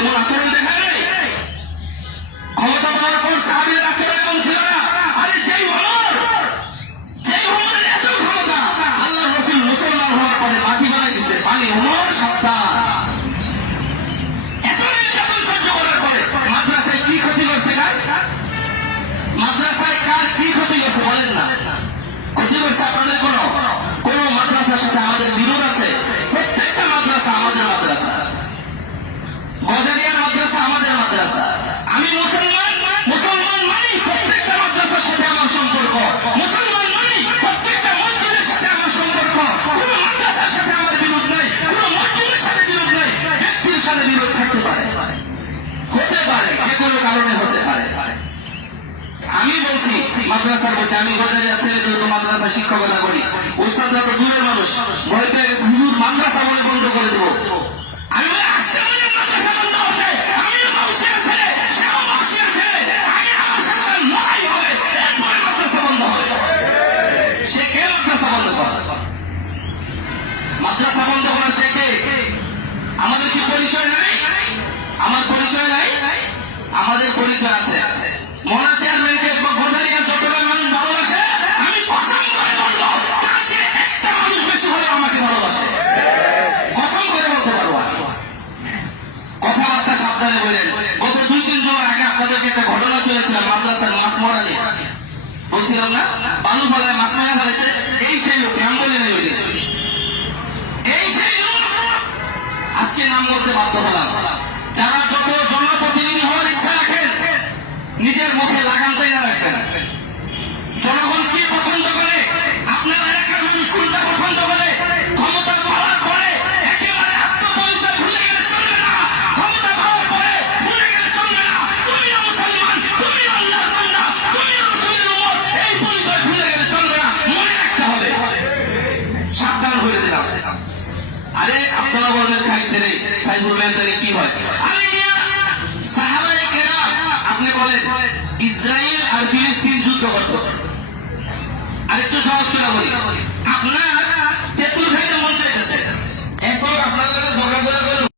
I'm turn the পড়েছি মাদ্রাসার মধ্যে আমি বাজারে তো মাদ্রাসা শিক্ষকতা করি। ওস্তাদরা তো দূরের মানুষ। ভয় পেয়ে গেছে, হুজুর মাদ্রাসা বলে বন্ধ করে দেবো। সাবধানে বলেন। গত দুই তিন জন আগে আপনাদের একটা ঘটনা শুনেছিলাম, মাদ্রাসার মাছ মরালে বলছিলাম না? বালু ফেলায় মাছ মারা ফেলেছে। এই সেই লোক, নাম বলে নেই ওদের। এই সেই লোক! আজকে নাম বলতে বাধ্য হলাম। যারা যত জনপ্রতিনিধি হওয়ার ইচ্ছা রাখেন, নিজের মুখে লাগান তাই না। রাখবেন জনগণ আরে, আপনারা বলবেন খাইছে নেই সাই বলবেন তাহলে কি হয়? আপনি বলেন, ইসরায়েল আর ফিলিস্তিন যুদ্ধ করতেছে। আরেকটু সহজ করে বলি। আপনার